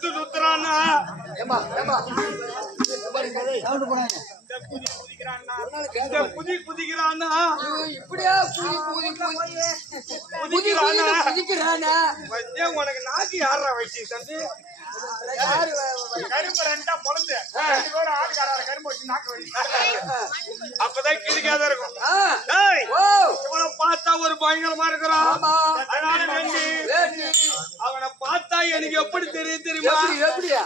சுத்து சுத்துறானா குதிக்கிறானா இப்படியா குதிக்கிறானா உனக்கு நாக்கு யாரா வயசு தம்பி கரும்பு ரெண்டா பொழுது ஆட்டுக்கார கரும்பு வச்சு நாக்கு வச்சு அப்பதான் கிழிக்காத இருக்கும். இவனை பார்த்தா ஒரு பயங்கரமா இருக்கிறான். அதனால அவனை பார்த்தா எனக்கு எப்படி தெரியும் தெரியுமா? எப்படியா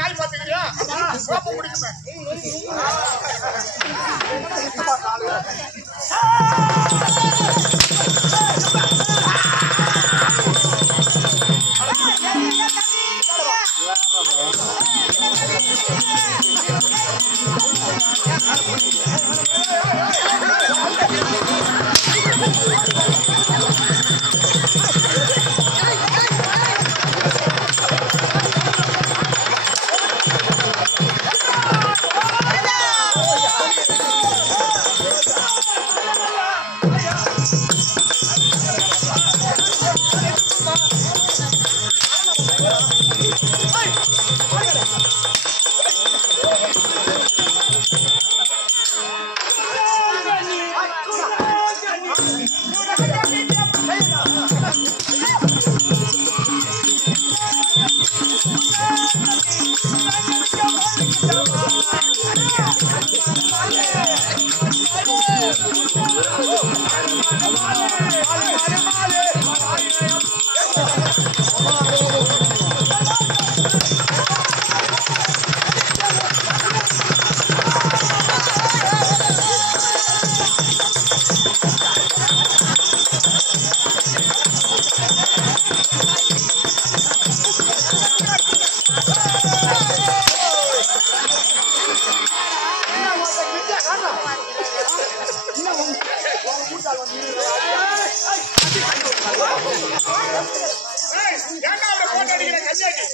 நாய் பாத்துக்கிறியா ஏன்டா அவரை போட்டு அடிக்கிற கஞ்சாடி?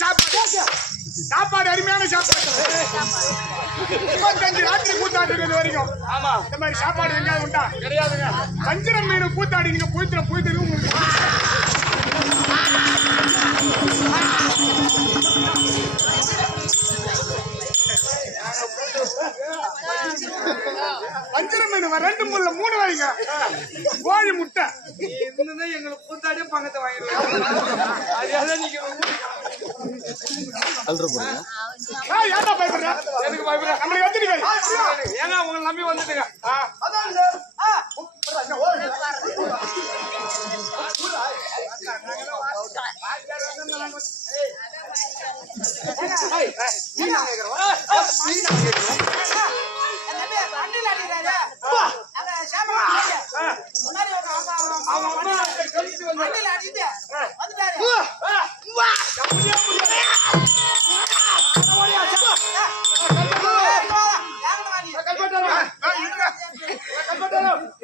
சாப்பாடு அருமையான சாப்பாடு 35 ராத்திரி கூத்தாடுறது வரைக்கும். ஆமா, இந்த மாதிரி சாப்பாடு எங்கேயாவது உண்டா? கிடையாதுங்க. வஞ்சிரம் மீன் கூத்தாடி நீங்க புளித்துருக்கு உங்களுக்கு. வஞ்சிரம் மீன் 2 முள்ள 3 வைங்க. கோழி முட்டை இன்னும் எங்களுக்கு கூத்தாடியே பங்கத்தை வாங்கிடுவோம். அதான் நீங்க ஏன்டா பயப்படுற? எதுக்கு பயப்படுற? நம்மளுக்கு வந்துட்டு ஏன்னா உங்களை நம்பி வந்துட்டுங்க.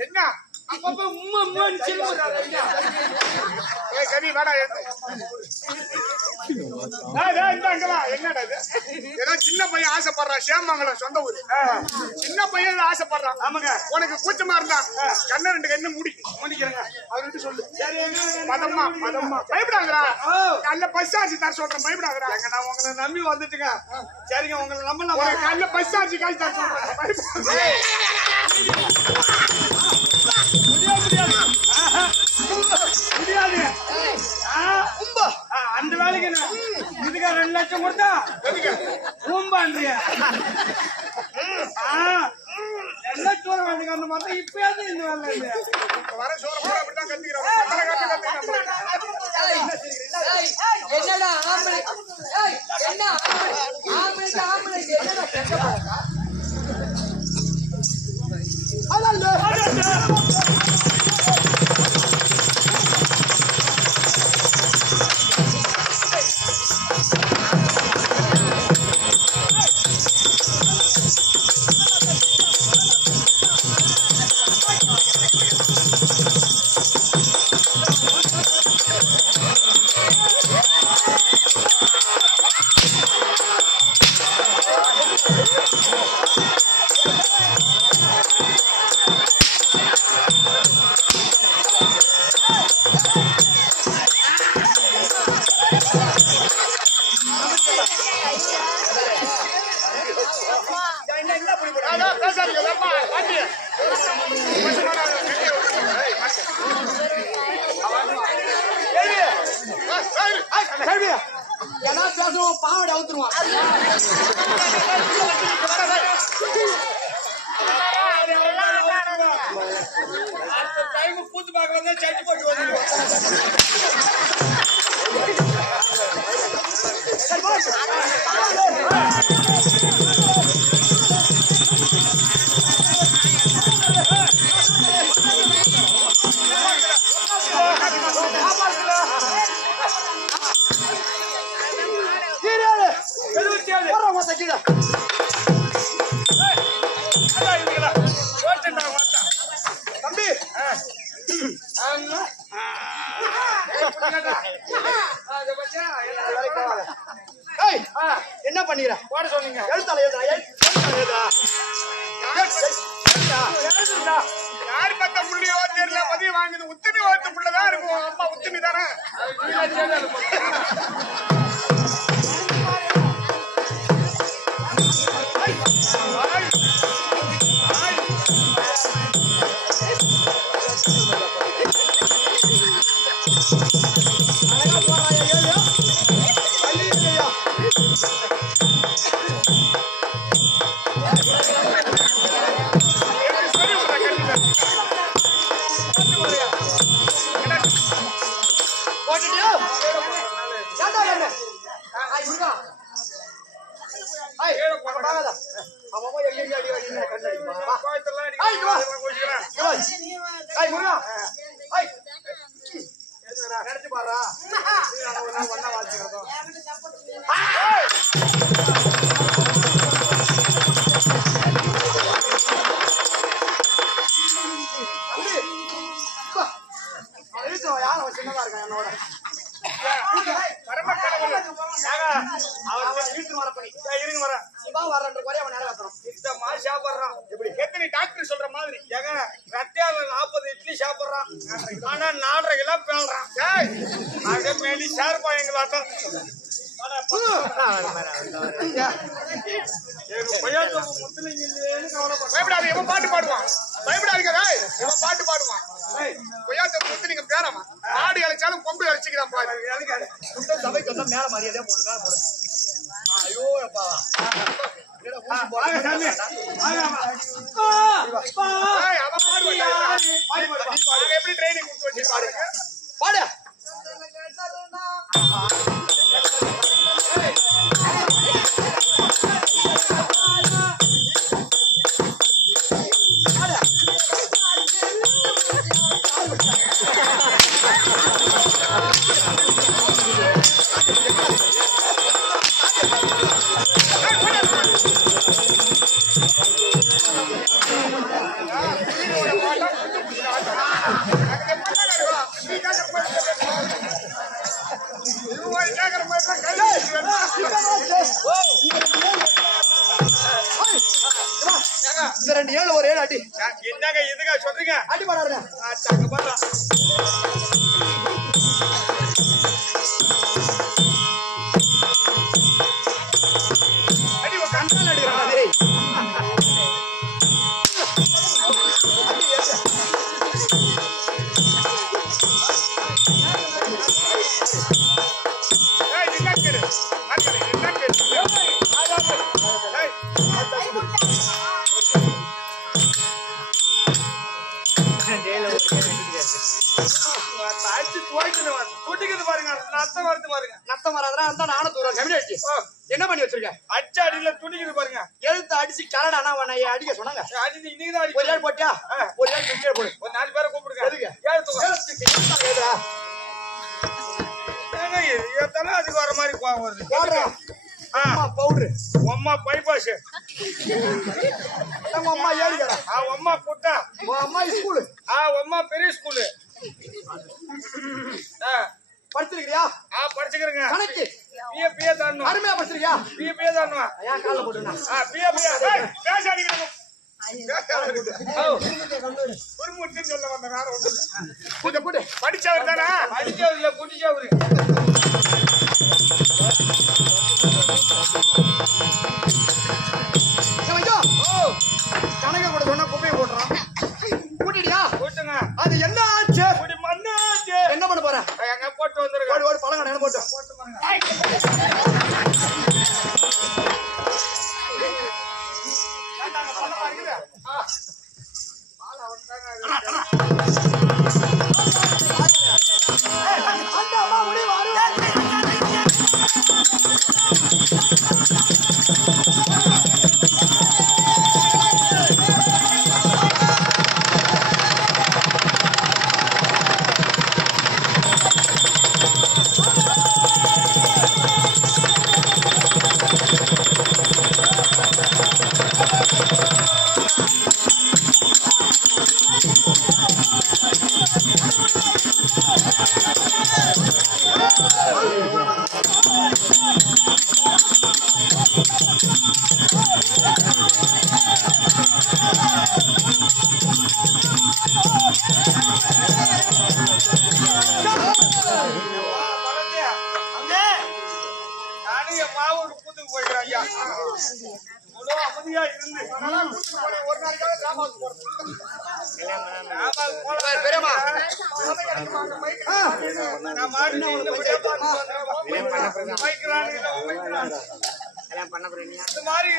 என்ன அப்பப்ப கனி வேடா என்னடா ஏதோ சின்ன பையன் ஆசைப்படுறான். சேமங்கலம் சொந்த ஊரு. சின்ன பையன் ஆசைப்படுறான். ஆமாங்க. உனக்கு கூச்சமா இருந்தா கண்ண 2 கண்ணு முடிக்கிறேங்க. அவர்கிட்ட சொல்லு. மதம்மா பயப்படாங்கடா. நல்ல பஸ் ஆர்சி தர சொல்றேன். பயப்படாங்கடா. நான் உங்களை நம்பி வந்துட்டுங்க. சரிங்க, உங்களை நம்பலாம். நல்ல பஸ் ஆர்சி காசு தர சொல்றேன். முடியாது. அந்த வேலைக்கு இதுக்கு 2 லட்சம் கொடுத்தா பூம்பான்றியா எல்லாம் சோற வேண்டிய அந்த மாதிரி இப்பயாவது இந்த வேலை வர சோற போற அப்படிதான் கத்துக்கிறோம். என்னடா ஆம்பளை என்ன ஆம்பளை என்னடா ஏன்னா பேசுவோம் பாவடை அவுத்துருவான். கூத்து பார்க்க வந்து சட்டி போட்டு வந்து தம்பி என்ன பண்ணிர போட சொன்னீங்க. எழுத்தால யாரு பத்த புள்ளியோ தெரியல. பதிவு வாங்குது உத்தமி வளர்த்த புள்ளதான் இருக்கும். அம்மா உத்தமி தானே. நினைச்சு பாரு ஒன்னா வாழ்த்துக்கிறோம். யாரும் சின்னதா இருக்கான் என்னோட பரம கடவுள் அவர் வீட்டு வரப்படி இருங்க வர சிவா வரன்ற குறைய அவன் நேரம் வைக்கணும். இந்த மாதிரி சாப்பிடுறான் எப்படி எத்தனை டாக்டர் சொல்ற மாதிரி ஏங்க ரத்தியால 40 இட்லி சாப்பிடுறான் ஆனா 4.5 கிலோ பேல்றான் அதே மேலி ஷேர் பாயங்களாட்டம் பயப்படாது இவன் பாட்டு பாடுவான் பயப்படாதீங்க இவன் பாட்டு பாடுவான் கொய்யாத்த முத்து நீங்க பேரமா ஆடு அழைச்சாலும் கொம்பு அழைச்சிக்கிறான் பாரு சபைக்கு வந்தா மேல மரியாதையா போடுங்க. ஐயோ அப்பா எப்படி ட்ரைனிங் கொடுத்து வச்சு பாருங்க பாடு இந்த 2 7 ஒரு 7 அடி என்னங்க இதுங்க சொல்றீங்க அடி பாடுறா அங்க பாடுறா அடி ஒரு கண்ணால அடிக்கிறான் டேய் நத்தம் வராதா அந்த நானும் தூரம் கம்யூனிட்டி என்ன பண்ணி வச்சிருக்க அச்ச அடியில துணிக்குது பாருங்க எழுத்து அடிச்சு கரடானா உன்னை அடிக்க சொன்னாங்க அடி இன்னைக்கு தான் ஒரு ஏழு போட்டியா ஒரு ஏழு கீழே போடு ஒரு 4 பேரை கூப்பிடுங்க எதுக்கு? ஏழுத்துக்கோ ஏத்தாலும் அதுக்கு வர மாதிரி கோவம் வருது போடுறா பவுடரு அம்மா பைபாஸ் நம்ம அம்மா ஏடிக்கடா அம்மா புட்டா அம்மா ஸ்கூலு அம்மா பெரிய ஸ்கூலு படிச்சிருக்கியா படிச்சுக்கிறேங்க கணக்கு பிஏ தாண்டணும் அருமையா படிச்சிருக்கியா பிஏ தாண்டணும் ஏன் காலில் போட்டுனா பிஏ பேச அடிக்கிறோம் குறுமுட்டுன்னு சொல்ல வந்த வேற ஒண்ணு படிச்சவர் தானே படிச்சவர் இல்ல குடிச்சவரு கணக்க கூட சொன்னா குப்பையை போட்டுறான் கூட்டிடியா போட்டுங்க அது என்ன ஆச்சு குடி மண்ணு ஆச்சு என்ன பண்ண போற எங்க போட்டு வந்துருங்க ஒரு பழங்க என்ன போட்டு போட்டு பாருங்க அந்த அம்மா முடி வாரு அமைதியா இருந்து ஒரு நாளைக்காக கிராமத்துக்கு போறேன் பெரியம்மா நான் மாடின இந்த மாதிரி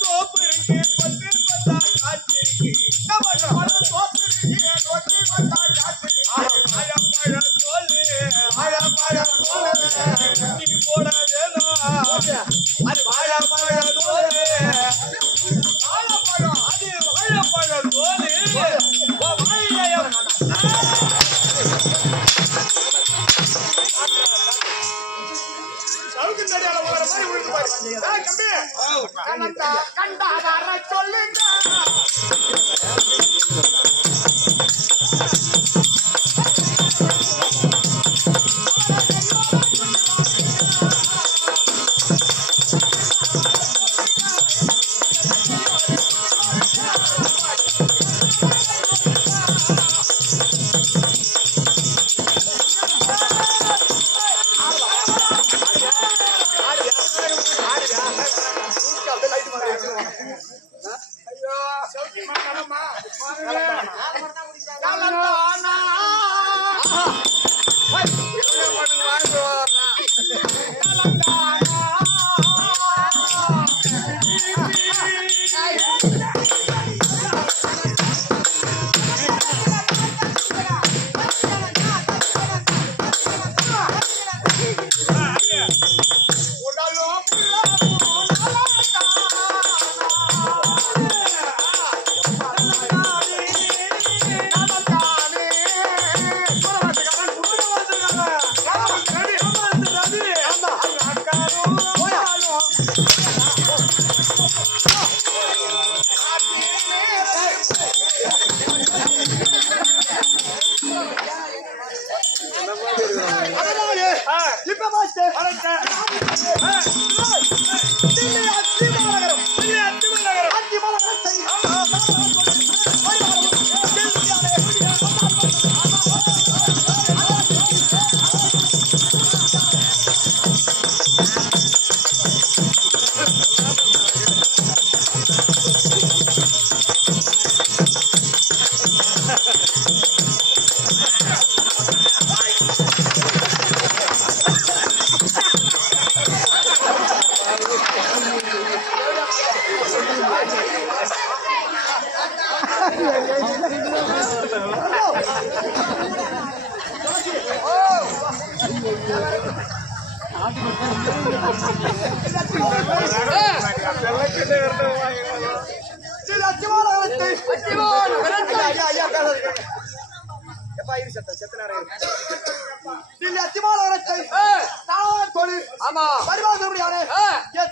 தோப்பு இருக்கு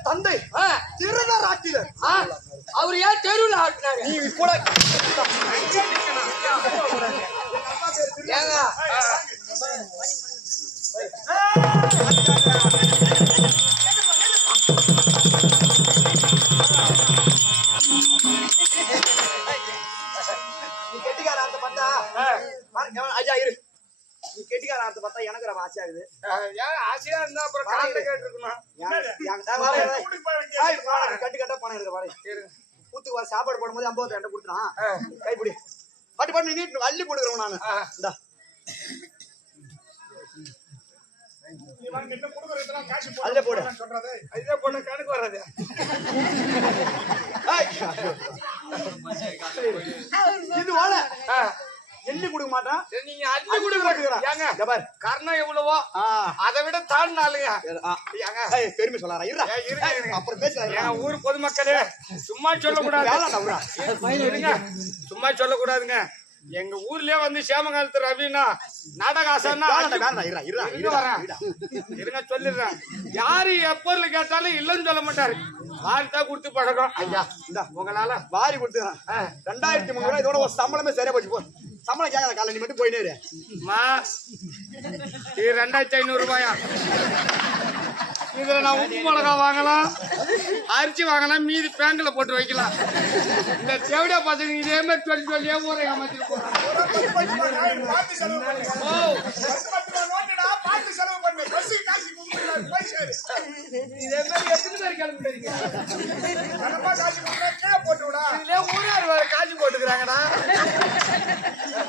தந்தை திருநர் ஆட்டினர் அவர் ஏன் தெருவில் ஆட்டினாங்க? நீ கூட ஐயா இரு, நீ கெட்டிக்கார அர்த்தம் பார்த்தா எனக்கு ரொம்ப ஆசை ஆகுது. ஆசையா இருந்தா அப்புறம் காலையில கேட்டுருக்கணும். கட்டு கட்டா பணம் இருக்கு பாரு. கூத்துக்கு வர சாப்பாடு போடும்போது 50 என்கிட்ட கொடுத்துறான். கைப்பிடி பட்டு பட்டு நீட்டு அள்ளி போடுக்கிறோம் நானு. இந்தா அதுல போடு. இதே பொண்ணு கணக்கு வர்றது. இது வாழ எள்ளி கொடுக்க மாட்டான். நீங்க அள்ளி கொடுக்குறாங்க. கர்ணம் எவ்வளவோ அதை விட தாழ்நாளுங்க. பெருமை சொல்லாரா? அப்புறம் பேசுறேன். ஊர் பொதுமக்களே சும்மா சொல்லக்கூடாது. இருங்க, சும்மா சொல்லக்கூடாதுங்க. எங்க ஊர்லயே வந்து சேமகாலத்து ரவினா நாடக ஆசானா இருங்க சொல்லிடுறேன். யாரு எப்பொருள் கேட்டாலும் இல்லன்னு சொல்ல மாட்டாரு. வாரிதான் கொடுத்து பழக்கம். ஐயா இந்த உங்களால வாரி கொடுத்துறேன். 2300 இதோட ஒரு சம்பளமே சரியா போச்சு. போ சம்பளம் கேட்கற கால நீ மட்டும் போயினே இது 2500 ரூபாயா? இதுல நான் உப்பு மிளகா வாங்கலாம், அரிசி வாங்கலாம், மீதி பேங்க்ல போட்டு வைக்கலாம். இந்த செவடியா பசங்க இதே மாதிரி சொல்லி ஊரை ஏமாத்திட்டு போறாங்க. இதே மாதிரி எத்தனை பேர் கிளம்பிட்டு ஊரார் வேற காசு போட்டுக்கிறாங்கடா.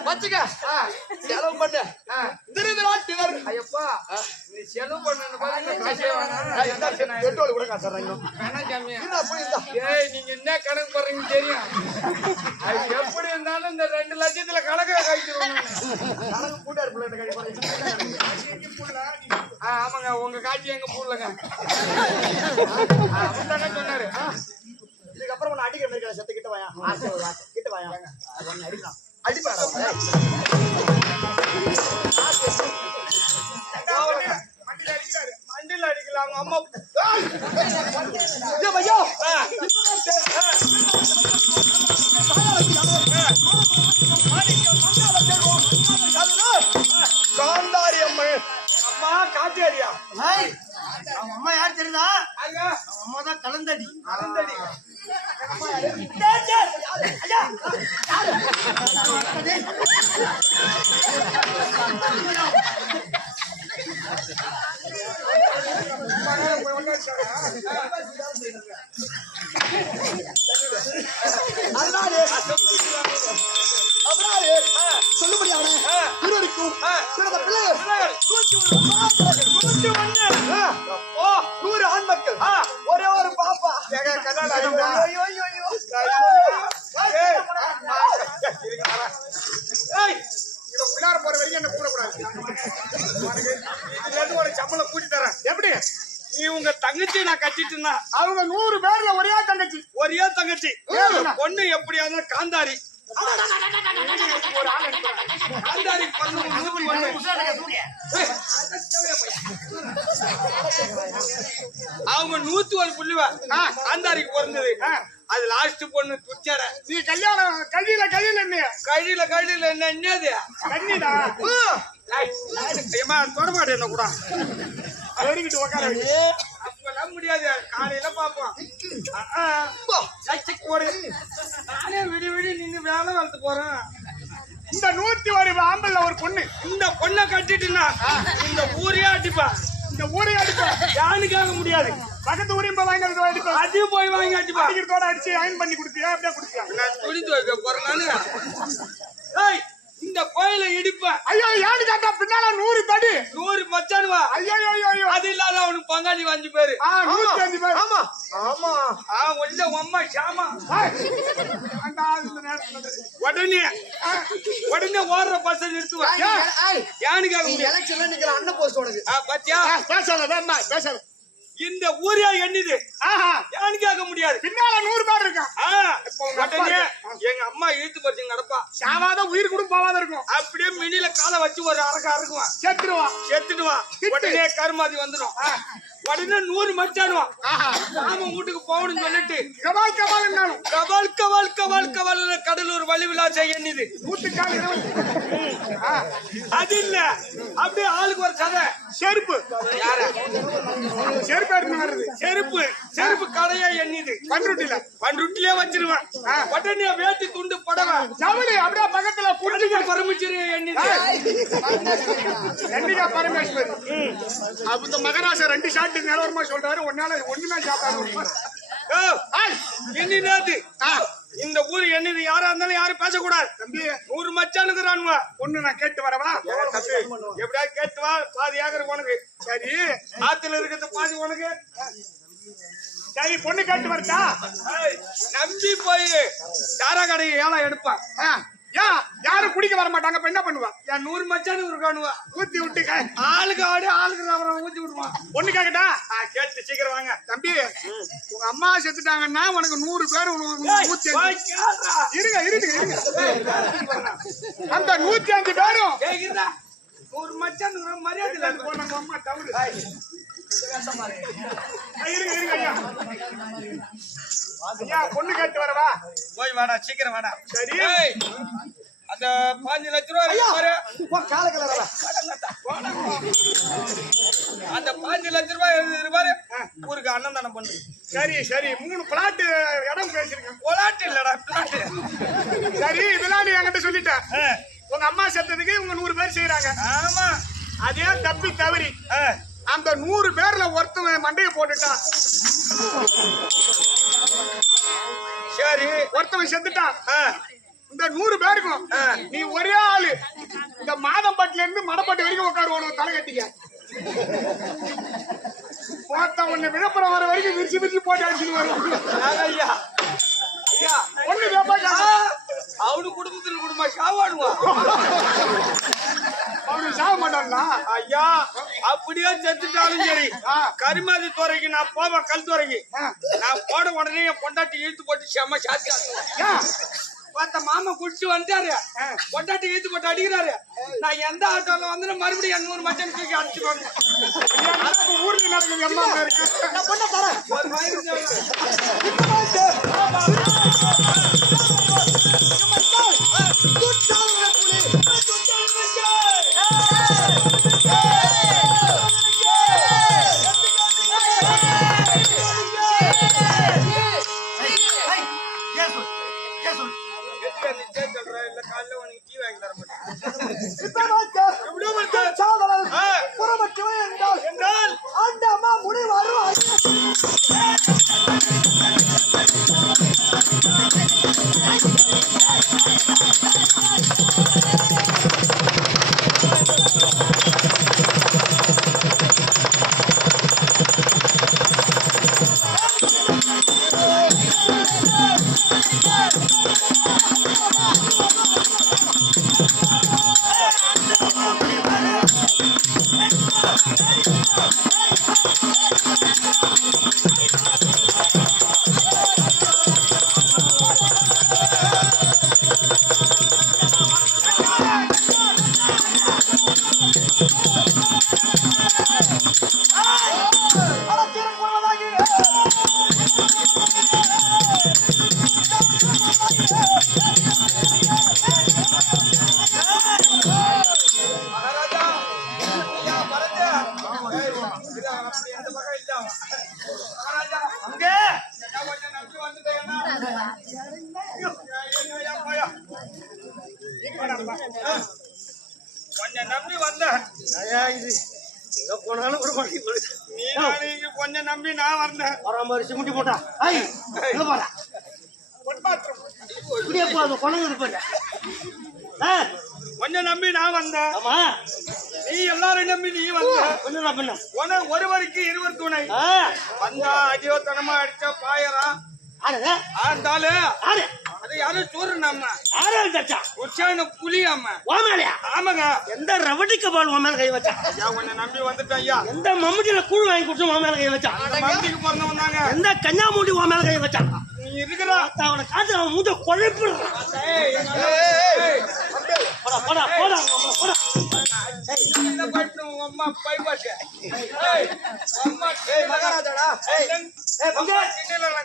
வச்சுக்க செலவு பண்ணு. ஐயப்பா நீ செலவு பண்ணு பெட்ரோல் கூட காசு நீங்க என்ன கணக்கு போடுறீங்கன்னு தெரியும். அது எப்படி இருந்தாலும் இந்த 2 லட்சத்துல கணக்குல கழிச்சிருவோம். ஆமாங்க, உங்க காட்சி எங்க போடலங்க. அப்படித்தானே சொன்னாரு. இதுக்கப்புறம் ஒன்னு அடிக்கிற மாதிரி செத்து கிட்ட வாயா. கிட்ட வாயா அடிக்கலாம். அடிப்பாரா மண்டில அடிக்கலாம். அவங்க அம்மா காந்தாரி அம்மா. அம்மா காட்டேரியா? அவங்க அம்மா யார் தெரியுதா? அவங்க அம்மா தான் கலந்தடி. கலந்தடி. சொல்லுபடி அவனே இருவருக்கும் பிறந்த பிள்ளைகள் 100 ஆண் மக்கள் ஒரே ஒரு பாப்பா போற வரைக்கும் என்ன கூடக்கூடாது ஒரு சம்பளம் கூட்டி தரேன் எப்படி நீ உங்க தங்கச்சி நான் கட்டிட்டுனா அவங்க 100 பேர்ல ஒரே தங்கச்சி பொண்ணு எப்படியாவது காந்தாரி அவங்க 101 புள்ளிவா காந்தாரிக்கு பிறந்தது அது லாஸ்ட் பொண்ணு துச்சட நீ கல்யாணம் கழியில என்ன என்னது கண்ணிடா தொடமாடு என்ன கூட வெறிக்கிட்டு உட்கார அப்பெல்லாம் முடியாது காலையில பாப்போம் நானே விடி நின்று வேலை வளர்த்து போறேன் இந்த 101 ஆம்பல்ல ஒரு பொண்ணு இந்த பொண்ணை கட்டிட்டுனா இந்த ஊரே அடிப்பா யானுக்காக முடியாது பக்கத்து ஊரையும் போய் வாங்கி அடிப்பா அதையும் போய் வாங்கி அடிப்பா அடிக்கிறதோட அடிச்சு அயன் பண்ணி கொடுத்தியா அப்படியே கொடுத்தியா நான் துணித்து வைக்க போறேன் நானு இந்த கோயில இடிப்ப ஐயோ யானு காட்டா பின்னால 100 தடி 100 மச்சானுவா ஐயோ அது இல்லாத அவனுக்கு பங்காளி 5 பேரு 105 பேரு ஆமா ஒண்ணு அம்மா ஷாமா உடனே ஓடுற பஸ் நிறுத்துவா யானுக்காக எலெக்ஷன்ல நிக்கிற அண்ணன் போஸ்ட் உனக்கு பாத்தியா பேசாத இந்த ஊரே எண்ணுது யானுக்காக முடியாது பின்னால 100 பேர் இருக்கான் எங்க அம்மா இழுத்து பறிச்சு நடப்பா சாவாத உயிர் கூட போவாத இருக்கும் அப்படியே மினில காலை வச்சு ஒரு அரக்கா இருக்குவான் செத்துடுவான் உடனே கருமாதி வந்துடும் உடனே 100 மச்சானுவான் நாம வீட்டுக்கு போகணும்னு சொல்லிட்டு கவால் கடலூர் வழிவிழாச்ச எண்ணுது அது இல்ல அப்படியே ஆளுக்கு ஒரு சதை செருப்பு செருப்பு கடையா எண்ணுது பன்ருட்டிலே வச்சிருவேன் உடனே வேட்டி துண்டு படவை ஜவுளி அப்படியே பக்கத்துல புடிக்க பரமேஸ்வரி எண்ணுது பரமேஸ்வரி அப்ப மகராச 2 ஷாட் நிலவரமா சொல்றாரு ஒண்ணுமே சாப்பிடாது என்னது இந்த ஊரு என்னது யாரா இருந்தாலும் யாரும் பேசக்கூடாது தம்பி 100 மச்சானுக்குறானுவா ஒண்ணு நான் கேட்டு வரவா தம்பி எப்படியா கேட்டு வா பாதி ஏக்கர் உனக்கு சரி ஆத்துல இருக்கிறது பாதி உனக்கு சரி பொண்ணு கேட்டு வரட்டா நம்பி போய் சாரா கடையை ஏழா எடுப்பான் யாரும் குடிக்க வர மாட்டாங்க இப்ப என்ன பண்ணுவா 100 மச்சானு இருக்கானுவா ஊத்தி விட்டு ஆளுக்கு ரவரம் ஊத்தி விடுவான் பொண்ணு கேக்கட்டா கேட்டு சீக்கிரம் வாங்க தம்பி உங்க அம்மா செத்துட்டாங்கன்னா உனக்கு 100 பேர் ஊத்தி இருங்க அந்த 105 பேரும் 100 மச்சான் மரியாதை போனாங்க அம்மா தவறு இருங்க ஐயா பொண்ணு கேட்டு வரவா போய் வாடா சீக்கிரம் வாடா சரி அந்த 5 லட்சம் ரூபாய் அந்த 5 லட்சம் ரூபாய் ஊருக்கு அன்னதானம் பண்ணு சரி 3 பிளாட் இடம் பேசிருக்கேன் பிளாட் இல்லடா பிளாட் சரி இதெல்லாம் நீ என்கிட்ட சொல்லிட்டேன் உங்க அம்மா செத்ததுக்கு உங்க 100 பேர் செய்யறாங்க ஆமா அதே தப்பி தவறி அந்த 100 பேர்ல ஒருத்தவன் மண்டையை போட்டுட்டான் சரி ஒருத்தவன் செத்துட்டான் இந்த 100 பேருக்கும் நீ ஒரே ஆளு இந்த மாதம்பட்டில இருந்து மடப்பட்டு வரைக்கும் உட்காருவோம் தலை கட்டிக்க போட்ட உன்னை விழுப்புரம் வர வரைக்கும் விரிச்சு போட்டு அடிச்சுன்னு வருவான் அவனு குடும்பமா சாவாடுவான் அவனு சாக மாட்டான்ல ஐயா அப்படியே செத்துட்டாலும் சரி கரிமாதி துறைக்கு நான் போவேன் கல் துறைக்கு நான் போட உடனே என் பொண்டாட்டி இழுத்து போட்டு செம்ம சாத்தி பார்த்த மாமா குடிச்சு வந்துட்டாரு பொண்டாட்டி இழுத்து போட்டு அடிக்கிறாரு நான் எந்த ஆட்டோல வந்து மறுபடியும் 100 மச்சன் தூக்கி அடிச்சுடுவாங்க ஊர்ல நடக்குது அம்மா ஒரு எப்படியா நிச்சயம் சொல்ற இல்ல காலைல உனக்கு டீ வாங்கி தர மாட்டேன் எப்படியோ புறமற்றவன் என்றால் அந்த அம்மா முடி வரும் கொஞ்சம் நம்பி வந்த போனாலும் ஒரு மணி நீ கொஞ்சம் நம்பி நான் வந்தேன் வர மாதிரி சிமுட்டி போட்டா ஐய் எங்க போறா இப்படியே போதும் குழந்தை இருப்பாரு கொஞ்சம் நம்பி நான் வந்தேன் ஆமா நீ எல்லாரும் நம்பி நீ வந்த கொஞ்சம் பண்ண உனக்கு ஒருவருக்கு இருவர் துணை வந்தா அடியோத்தனமா அடிச்சா பாயறான் ஆடுங்க ஆண்டாலு ஆடு அது யாரும் சூறு நம்ம ஆடு வச்சா உற்சாக புலி அம்மா ஓமேலையா ஆமாங்க எந்த ரவடிக்க பால் உன் மேல கை வச்சா ஐயா உன்னை நம்பி வந்துட்டேன் ஐயா எந்த மம்முட்டியில கூழ் வாங்கி குடிச்சு உன் மேல கை வச்சா மந்திக்கு பிறந்தவன் தாங்க எந்த கன்னியாமூடி உன் மேல கை வச்சா நீ இருக்கிறா அவனை காத்து அவன் மூஞ்ச குழைப்பிடுறான் போடா போடா போடா போடா அம்மா பைபாட்டு அம்மா மகாராஜாடா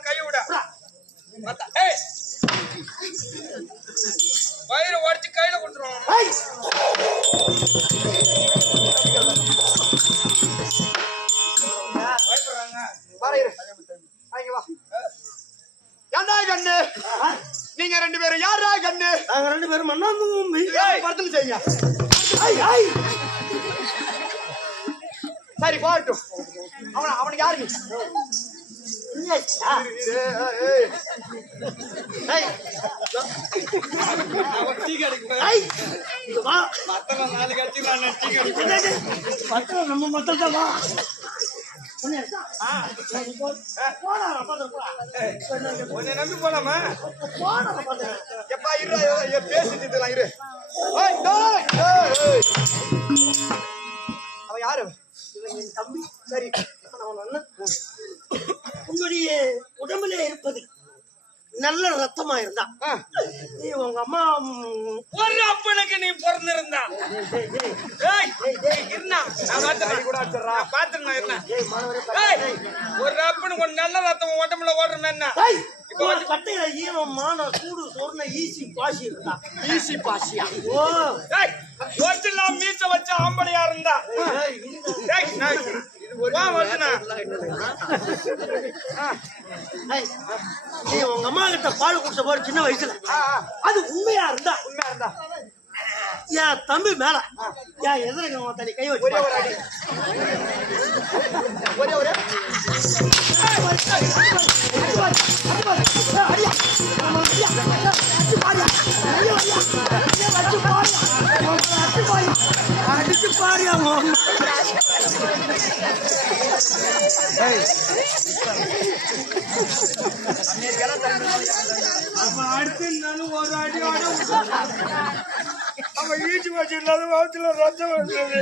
கை விட வயிறு உடச்சு கையில கொடுத்துருவான் கண்ணு நீங்க ரெண்டு பேரும் யாரா கண்ணு நாங்க ரெண்டு பேரும் மண்ணாந்து படத்துல செய்ய சரி போட்டும் அவனுக்கு யாரு நம்ம மக்கள் தான் உன்னை நம்பி போலாமா எப்பா இரு பேசிட்டு இரு அவ யாரு தம்பி சரி உன்னுடைய உடம்புல இருப்பது நல்ல ரத்தமா இருந்தா நீ உங்க அம்மா ஒரு அப்பனுக்கு நீ பிறந்திருந்தா ஒரு அப்பனுக்கு ஒரு நல்ல ரத்தம் உடம்புல ஓடுறோம் என்ன கட்டையில ஈரம் மான சூடு சொர்ண ஈசி பாசி இருந்தா ஈசி பாசியா ஓ ஒருத்தெல்லாம் மீச வச்ச ஆம்பளையா இருந்தா நீ உங்க அம்மா கிட்ட பால் குடிச்ச போது சின்ன வயசுல அது உண்மையா இருந்தா என் தம்பி மேல என் எதிர்க்க தனி கை வச்சு ஒரே ஒரே அடிச்சு பாரியா அடுத்து இருந்தாலும் ஒரு அடி அவன் ஈச்சு வச்சு இல்லாத வாரத்துல ரத்தம் வந்தது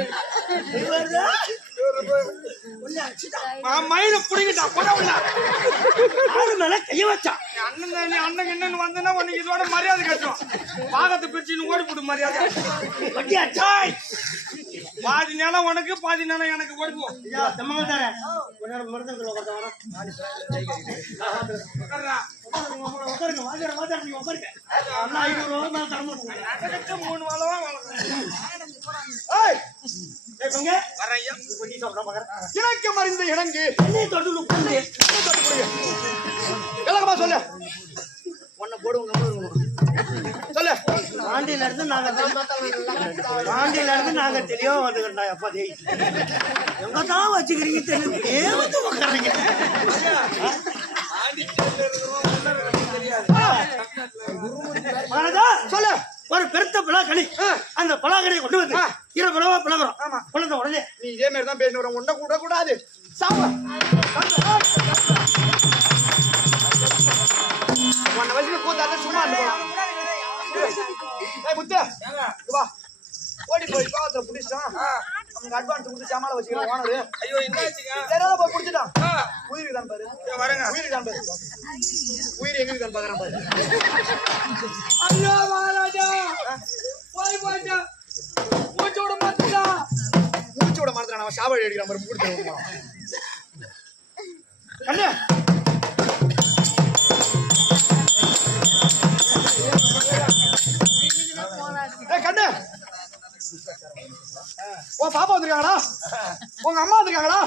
மயில புடிங்கிட்டான் கொடவுல மேல கைய வச்சா அண்ணன் அண்ணன் என்னன்னு வந்தனா உனக்கு இதோட மரியாதை கட்டும் பாகத்தை பிரிச்சு ஓடி போடு மரியாதை பாதி நேரம் உனக்கு பாதி நேரம் எனக்கு ஓடிப்போம் மூணு வாழவா இலக்கம் அறிந்த இணங்கு விளக்கமா சொல்லு உன்னை போடுவோம் பாண்டியில இருந்து நாங்க தெளிவா வந்துக்கிறோம்டா அப்பா தேய் எங்கதான் வச்சுக்கிறீங்க தெரியல வந்து உட்காருங்க சொல்லு ஒரு பெருத்த பலாக்கணி அந்த பலாக்கணியை கொண்டு வந்து இரவு பிளகுறோம் குழந்தை உடனே நீ இதே மாதிரி தான் பேசணும் உன்ன கூட கூடாது சாவ உன்னை வச்சு கூத்தாத சும்மா முத்து வா ஓடி போய் பாவத்தை பிடிச்சான் அவங்க அட்வான்ஸ் கொடுத்து சாமான் வச்சுக்கிறோம் ஓனரு ஐயோ என்ன போய் பிடிச்சிட்டான் உயிருக்கு தான் பாரு வரங்க உயிருக்கு தான் பாரு உயிர் எங்களுக்கு தான் பாக்குறான் பாரு ஐயோ மகாராஜா போய் போயிட்டா மூச்சு விட மாட்டேன் அவன் சாவடி அடிக்கிறான் பாரு மூச்சு கண்ணு கண்ணு ஓ பாப்பா வந்திருக்காங்களா உங்க அம்மா வந்திருக்காங்களா